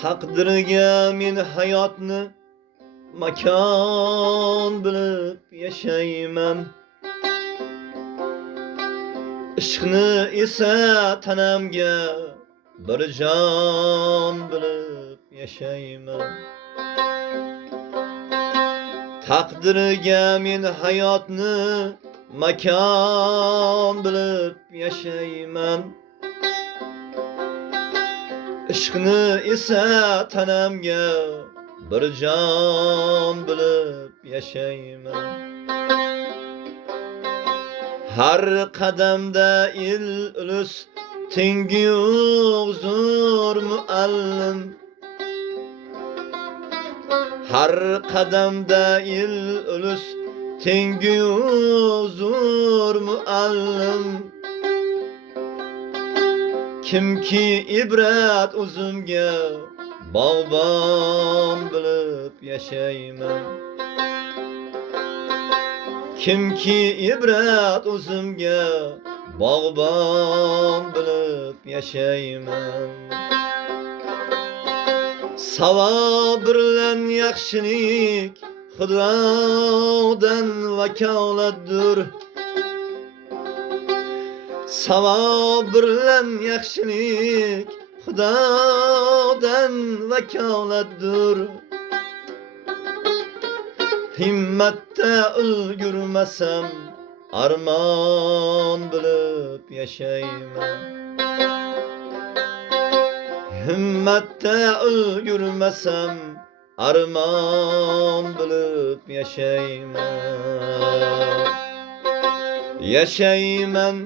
Taqdirga men hayotni makon bilib yashayman. Ishqni esa tanamga bir jon bilib yashayman. Taqdirga men hayotni makon bilib yashayman. Ishqni esa tanamga bir jon bilib yashayman. Har qadamda il ulus tengi yo'q zo'r muallim. Har qadamda il ulus tengi yo'q zo'r muallim. Kimki ibrat o'zimga bog'bon bilib yashayman. Kimki ibrat o'zimga bog'bon bilib yashayman. Savob bilan yaxshilik Xudodan vakolatdir. Savob bilan yaxshilik Xudodan vakolatdir. Himmatda ulgurmasam armon bilib yashayman. Himmatda ulgurmasam armon bilib yashayman. Yashayman,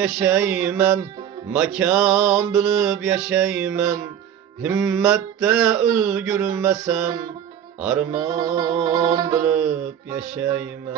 yashayman, makon bilib yashayman. Himmatda ulgurmasam armon bilib yashayman.